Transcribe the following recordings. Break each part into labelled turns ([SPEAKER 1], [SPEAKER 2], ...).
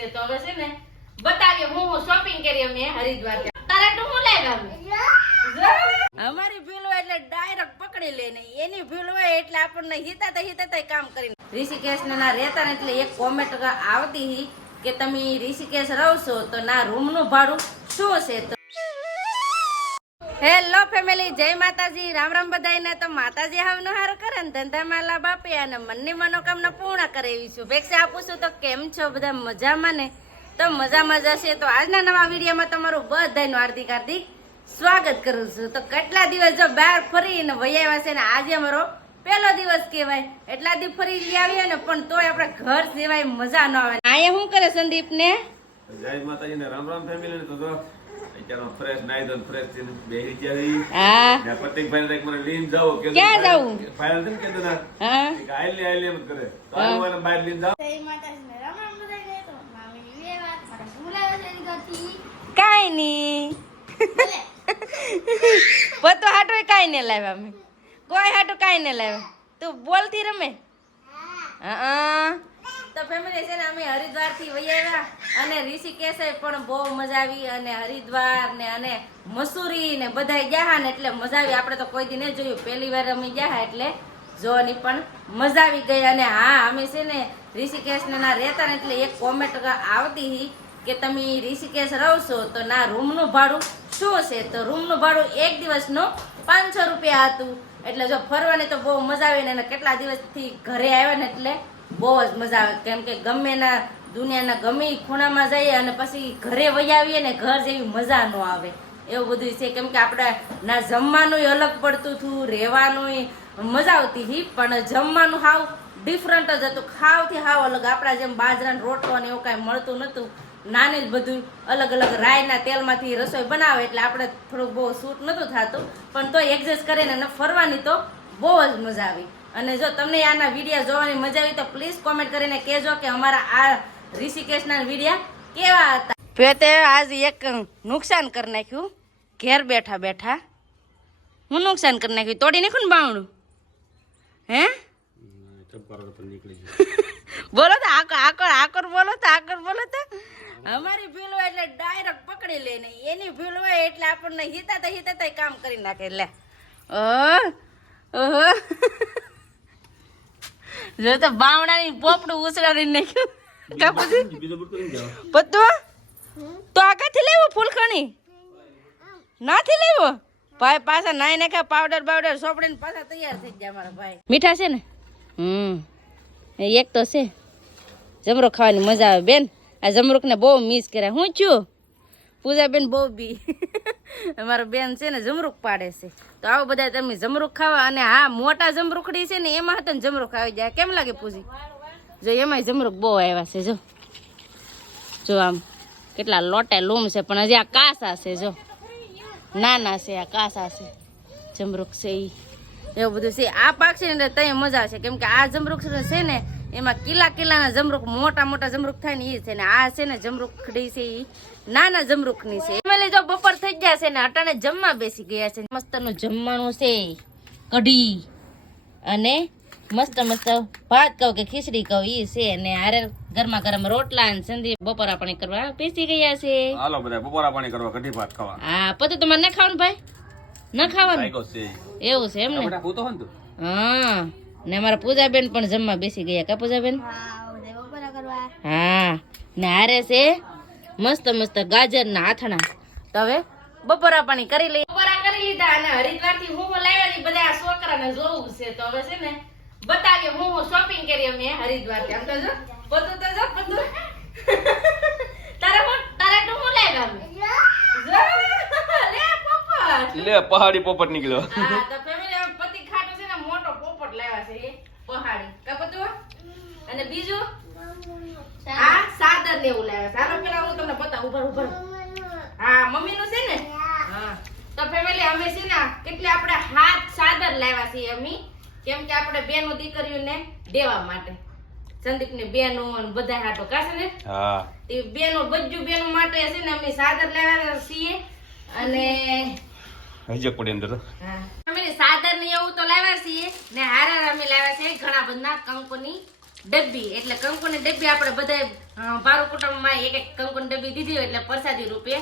[SPEAKER 1] છે તો હવે છે ને બતાવીએ, હું શોપિંગ કરી અમે હરિદ્વાર તારે તો હું લાવ્યા અમારી ભૂલ હોય એટલે ડાયરેક્ટ પકડી લે ને. એની ભૂલ હોય એટલે આપણને હિતાતા હિતાતા કામ કરી ઋષિકેશ ના રહેતા ને એટલે એક કોમેન્ટ આવતી હતી કે તમે ઋષિકેશ રહો તો ના રૂમનું ભાડું શું છે? તો હેલો ફેમિલી, જય માતાજી. રામ રામ બધાયને. તો માતાજી હાવનો હારું કરે ને ધંધામાં લાભ આપે અને મનની મનોકામના પૂર્ણ કરે એવી શુભેચ્છા આપું છું તો કેમ છો બધા મજામાં ને? તો મજામાં જશે તો આજના નવા વિડીયોમાં તમારું બધાનું હાર્દિક હાર્દિક સ્વાગત કરું છું. તો કેટલા દિવસ જો બહાર ફરીને વૈયા છે ને, આજે અમારો પહેલો દિવસ કહેવાય. એટલા દી ફરી આવીએ ને, પણ તોય આપણે ઘર સિવાય મજા ન આવે. અહીંયા શું કરે સંદીપ ને
[SPEAKER 2] જય માતાજી ને રામ રામ ફેમિલી ને તો ફ્રેશ નાઈ ધોઈને ફ્રેશ થઈને બેસી ગયા હા. ને પ્રતિકભાઈ ને મને લઈને જાઓ
[SPEAKER 1] કે ક્યાં જાવું?
[SPEAKER 2] ફાઇનલ છે કીધું ના હા. કે આયલી આયલી એમ કરે. તો આનું બહાર લઈને જાઓ
[SPEAKER 1] જય માતાજીને રામ રામ બધાયને. તો મામીની વિવાહ, મારા ભૂલા વગરની ગતિ. કાઈ નહીં. ભલે. બધું હાટું કાંઈ લાવ્યા અમે. કોઈ હાટો કાંઈ ને લાવ્યા. તું બોલતી રમે. હા. ફેમિલી છે ને અમે હરિદ્વારથી આવ્યા અને ઋષિકેશ પણ બહુ મજા આવી અને હરિદ્વાર ને અને મસૂરી ને બધા ગયા ને એટલે મજા આવી. આપણે તો કોઈ દી નહીં જોયું. પહેલી વાર અમે ગયા એટલે જોવાની પણ મજા આવી ગઈ. અને હા, અમે છે ને ઋષિકેશ ને ના રહેતા ને એટલે એક કોમેન્ટ આવતી કે તમે ઋષિકેશ રહો તો ના, રૂમનું ભાડું શું છે? તો રૂમનું ભાડું એક દિવસનું પાંચસો રૂપિયા હતું. એટલે જો ફરવાની તો બહુ મજા આવી ને કેટલા દિવસથી ઘરે આવ્યા ને એટલે બહુ જ મજા આવે. કેમ કે ગમે ના દુનિયાના ગમે ખૂણામાં જઈએ અને પછી ઘરે વહી આવીએ ને ઘર જેવી મજા ન આવે. એવું બધું છે. કેમ કે આપણે ના જમવાનું અલગ પડતું હતું રહેવાનું મજા આવતી હતી પણ જમવાનું હાવ ડિફરન્ટ જ હતું. ખાવથી હાવ અલગ. આપણા જેમ બાજરાનો રોટલો ને એવું કાંઈ મળતું નહોતું નાની જ બધું અલગ અલગ રાયના તેલમાંથી રસોઈ બનાવે એટલે આપણે થોડુંક બહુ સૂટ નહોતું થતું. પણ તો એડજસ્ટ કરીને ફરવાની તો બહુ જ મજા આવી. અને જો તમને આના વિડીયા જોવાની મજા આવી તો પ્લીઝ કોમેન્ટ કરીને કહેજો કે અમારા આ ઋષિકેશના વિડીયા કેવા હતા. પેતે આજ એક નુકસાન કરી નાખ્યું. ઘેર બેઠા બેઠા. હું નુકસાન કરી નાખ્યું? તોડી નાખ્યું ને બાવણું? હે? બોલો તો આકર આકર આકર બોલો તો આકર બોલો તો. અમારી ભીલ હોય એટલે ડાયરેક્ટ પકડી લે ને. એની ભીલ હોય એટલે આપણને હિતાતા હિતાતા કામ કરી નાખે. લે. ઓહો ઓહો. જો તો બાવણાની પોપડું ઉસળાવી નાખ્યું. કાપુજી પત્તો તો આ? કાથી લેવો ફૂલખણી? નાથી લેવો? ભાઈ પાછા નાઈ નાખ્યા પાવડર પાવડર સોપડીને પાછા તૈયાર થઈ ગયા મારા ભાઈ. મીઠા છે ને? હમ. એક તો છે. જમરૂક ખાવાની મજા આવે. બેન આ જમરૂકને બહુ મિસ કર્યા. હું છું? પૂજા બેન બહુ બી. અમારો બેન છે ને જમરૂક પાડે છે. તો આવો બધા તમે જમરૂક ખાવા અને હા મોટા જમરૂકડી છે ને એમાં હતા ને જમરૂક આવી જાય. કેમ લાગે પૂજી? જો એમાંય જમરૂક બહુ આવ્યા છે, જો. જો આમ કેટલા લોટે લૂમ છે, પણ હજી આ કાસા છે, જો. નાના છે, આ કાસા છે. જમરૂક છે એ એવું બધું છે. આ પાક છે ને ત્યાં મજા છે કેમ કે આ જમરૂક છે ને એમાં કિલ્લા કિલ્લાના જમરૂખ મોટા મોટા જમરૂખ થાય ને એ છે. ને આ છે ને જમરૂખડી છે એ નાના જમરૂખની છે. એમાં જો બપોર થઈ ગયા છે ને અટાણે જમવા બેસી ગયા છે. મસ્તનું જમવાનું છે કઢી અને મસ્ત મસ્ત ભાત કહું કે ખીચડી કહું ઈ છે. અને હારે ગરમા ગરમ રોટલા અને સંધી બપોરા પાણી કરવા બેસી ગયા છે.
[SPEAKER 2] હાલો બધા બપોરા પાણી કરવા કઢી ભાત ખાવા.
[SPEAKER 1] હા પછી તમારે ન ખાવાનું ભાઈ? ન ખાવાનું? એવું છે એમ ને? હા. ને અમારા પૂજાબેન પણ જમવા બેસી ગયા કા પૂજાબેન? હા, બધા બપોરા કરવા. હા ને હારે છે મસ્ત મસ્ત ગાજર ના આથણા. તો હવે બપોરા પાણી કરી લઈએ. બપોરા કરી લીધા અને હરિદ્વારથી હું લાવ્યા બધા છોકરાને જોવું છે. તો હવે છે ને બતાવીએ હું શોપિંગ કરી અમે હરિદ્વારથી આમ તો જો બધું તો જો બધું. તારે હું તારે તો હું લાવ્યા
[SPEAKER 2] લે. પહાડી પોપટ નીકળ્યો.
[SPEAKER 1] હા તો family હવે પતિ ખાટું છે ને મોટો પોપટ લાવ્યા છે એ પહાડી કા પતું અને બીજું? આ સાદર ને એવું લાવ્યા છે પેલા હું તમને બતાવું. ઉભર ઉભર હા મમ્મી નું છે ને? હા. તો ફેમિલી અમે છે ને કેટલી આપણે હાથ સાદર લાવ્યા છીએ અમે. કેમ કે આપણે બેનો દીકરીઓને દેવા માટે. સંદીપ ને બેનો બધા હાટો કાશે ને? હા. તે બેનો બજ્જુ બેનો માટે છે ને અમે સાદર લાવ્યા છીએ. અને
[SPEAKER 2] હજક પડી અંદર.
[SPEAKER 1] અમે સાદર ને એવું તો લાવ્યા છીએ. ને હારા અમે લાવ્યા છે ઘણા બધા કંકુની ડબ્બી. એટલે કંકુની ડબ્બી આપણે બધા ભારું કુટુંબમાં એક એક કંકુની ડબ્બી દીધી હોય એટલે પ્રસાદી રૂપે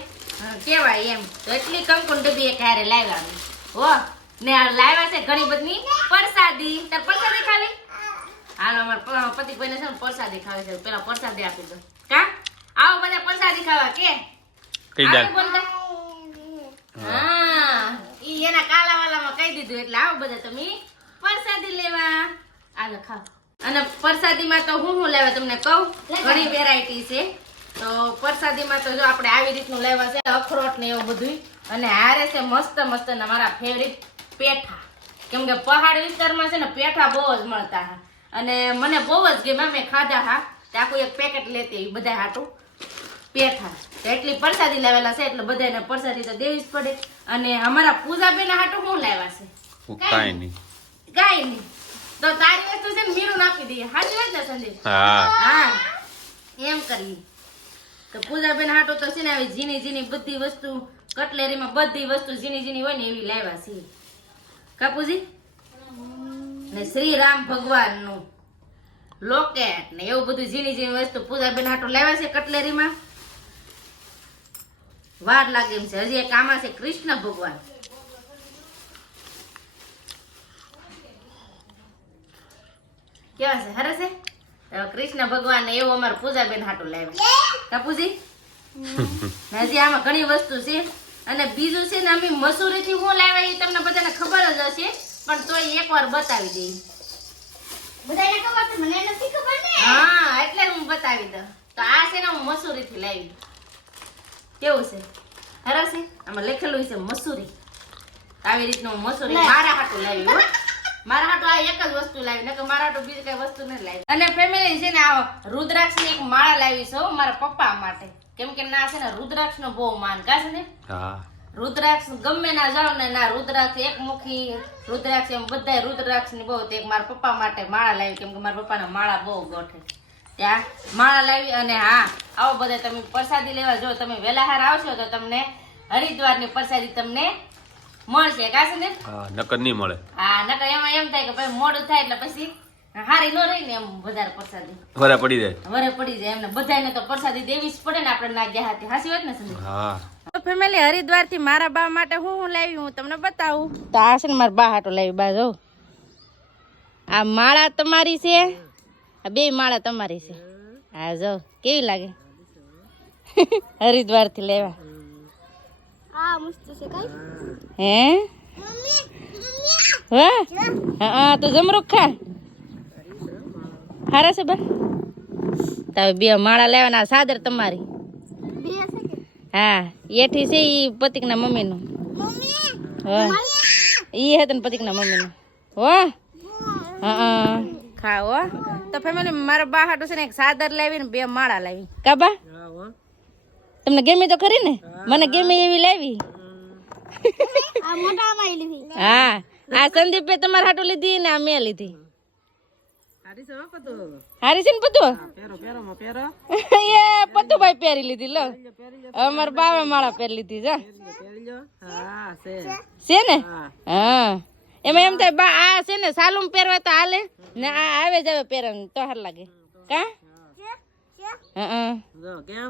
[SPEAKER 1] કહેવાય એમ. તો એટલી કંકુની ડબ્બી એક હારે લાવ્યા. હો ને લાવ્યા છે ઘણી બધી પ્રસાદી. તાર પ્રસાદી ખાવી? હાલો અમારા પતિ ભાઈને છે ને પ્રસાદી ખાવે છે. પેલા પ્રસાદી આપી દો. કા? આવો બધા પ્રસાદી ખાવા કે? હા ઈ એના કાલાવાલામાં કહી દીધું. એટલે આવો બધા તમે પ્રસાદી લેવા. આલો ખાઓ. અને પ્રસાદીમાં તો હું હું લેવા તમને કહું? ઘણી વેરાયટી છે. તો પ્રસાદીમાં તો જો આપણે આવી રીતનું લેવા છે અખરોટ ને એવું બધું અને હારે છે મસ્ત મસ્ત ને મારા ફેવરિટ પેઠા. કેમ કે પહાડ વિસ્તારમાં છે ને પેઠા બહુ જ મળતા હા. અને મને બહુ જ ગમે મેં ખાધા હા. તે આખું એક પેકેટ લેતી બધા હાટું. પેઠા. તો એટલી પ્રસાદી લાવેલા છે એટલે બધાને પ્રસાદી તો દેવી જ પડે. અને અમારા પૂજાબેન હાટું શું લાવ્યા છે?
[SPEAKER 2] હું કાંઈ નહીં.
[SPEAKER 1] કાંઈ નહીં. તો તારી વસ્તુ છે ને મીરું નાખી દઈએ. સાચી વાત ને સંદીપ? હા. હા. એમ કરીએ. તો પૂજાબેન હાટો તો છે ને આવી ઝીણી ઝીણી બધી વસ્તુ કટલેરીમાં બધી વસ્તુ ઝીણી ઝીણી હોય ને એવી લાવ્યા છે. કાપુજી? ને શ્રી રામ ભગવાનનું લોકેટ ને એવું બધું ઝીણી ઝીણી વસ્તુ પૂજાબેન હાટો લાવ્યા છે કટલેરીમાં. વાર લાગે એમ છે. હજી એક આમાં છે કૃષ્ણ ભગવાન. કેવા છે? હરે છે? કૃષ્ણ ભગવાન ને એવું અમારે પૂજાબેન હાટું લાવ્યા. કાપુજી? હજી આમાં ઘણી વસ્તુ છે. અને બીજું છે ને અમે મસૂરી થી હું લાવ્યા એ તમને બધાને ખબર જ હશે. પણ તોય એકવાર બતાવી દઈ. બધાને ખબર છે? મને નથી ખબર ને. હા એટલે હું બતાવી દઉં. તો આ છે ને હું મસૂરી થી લાવી કેવું છે? ખરા આમાં લખેલું છે મસૂરી. આવી રીતનું મસૂરી મારા હાટું લાવી હો. મારા હાટું આ એક જ વસ્તુ લાવી નકર મારા હાટું બીજી કઈ વસ્તુ નથી લાવી. અને ફેમિલી છે ને આ રુદ્રાક્ષની એક માળા લાવી છે મારા પપ્પા માટે. કેમ કે ના છે ને રુદ્રાક્ષ નો બહુ માન. કા છે ને? હા. રુદ્રાક્ષ ગમે ના ને ના રુદ્રાક્ષ એક મુખી રુદ્રાક્ષ એમ બધા રુદ્રાક્ષની બહુ તે એક મારા પપ્પા માટે માળા લાવી કેમ કે મારા પપ્પાના માળા બહુ ગોઠે ત્યાં માળા લાવી અને હા આવો બધા તમે પ્રસાદી લેવા જો તમે વેલાહાર આવશો તો તમને હરિદ્વારની પ્રસાદી તમને મળશે કાશે ને?
[SPEAKER 2] હા નકર નહીં મળે.
[SPEAKER 1] હા નકર એમાં એમ થાય કે ભાઈ મોડું થાય એટલે પછી હારી નો રહી ને એમ વધારે પ્રસાદી. વરે પડી જાય. વરે પડી જાય એમને. બધાને તો પ્રસાદી દેવી જ પડે ને આપણે ના ગયા હતી હાસી વાત ને સંદીપ હા. તો ફેમિલી હરિદ્વારથી મારા બા માટે હું હું લાવી? હું તમને બતાવું. તો આ છે ને મારા બા હાટો લાવી બા જો. આ માળા તમારી છે. આ બે માળા તમારી છે. હા જો. કેવી લાગે? હરિદ્વારથી લેવા. હે મમ્મી મમ્મી. વાહ હા તો જમરૂખ ખા. હારા છે બા તાવે બે માળા લેવાના સાદર તમારી. બે છે કે? હા એઠી છે ઈ પતિકના મમ્મીનું. મમ્મી હા. ઈ હે તને પતિકના મમ્મીનું. હો? હા ખાઓ હો. તો ફેમિલી મારા બા હાટું છે ને એક સાદર લાવી ને બે માળા લાવી. કા બા? તમને ગમે તો ખરી ને? મને ગમે એવી લાવી. આ મોટા માં લીધી. હા. આ સંદીપે તમારા હાટુ લીધી ને આ મેં લીધી. હારી છે ને પતું? એ પતુભાઈ પહેરી લીધી લો. અમાર બાવે માળા પહેરી લીધી જા. છે. ને? હા. એમાં એમ થાય બા આ છે ને સાલુમ પહેરવા તો હાલે. ને આ આવે જ આવે પહેરવાનું તો હાર લાગે. કા? હા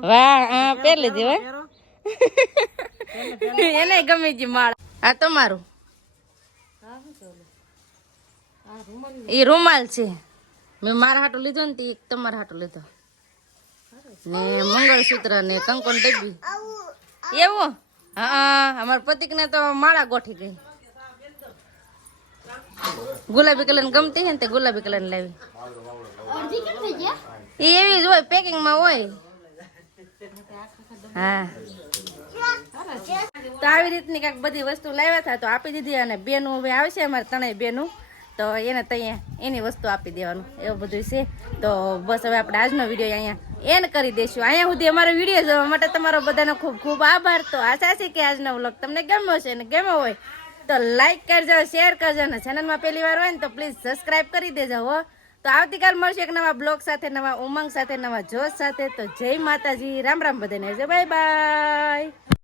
[SPEAKER 1] વાહ હા પહેરી લીધી હોય? એને ગમે છે માળ. આ તમારું. એ રૂમાલ છે. મેં મારા હાટું લીધો ને તે એક તમારા હાટું લીધો. ને મંગળસૂત્ર ને કંકણ ડબ્બી. એવું? હા અમારા પતિક ને તો માળા ગોઠી ગઈ. ગુલાબી કલર ગમતી છે ને તે ગુલાબી કલર લાવી. એ એવી જ હોય પેકિંગમાં હોય. હા. તો આવી રીતની કાંઈક બધી વસ્તુ લાવ્યા હતા, તો આપી દીધી અને બેનું હવે આવશે અમારે ત્રણેય બેનું. તો એને ત્યાં એની વસ્તુ આપી દેવાનું, એવું બધું છે. તો બસ હવે આપણે આજનો વીડિયો અહીંયા એન્ડ કરી દઈશું. અહીંયા સુધી અમારો વીડિયો જોવા માટે તમારો બધાનો ખૂબ ખૂબ આભાર. તો આશા છે કે આજનો વ્લોગ તમને ગમ્યો છે અને ગમ્યો હોય તો લાઈક કરજો શેર કરજો અને ચેનલમાં પહેલી વાર હોય ને તો પ્લીઝ સબસ્ક્રાઇબ કરી દેજો હો. તો આવતીકાલ મળશે એક નવા બ્લોગ સાથે, નવા ઉમંગ સાથે, નવા જોશ સાથે. તો જય માતાજી. રામ રામ બધાને. Bye bye.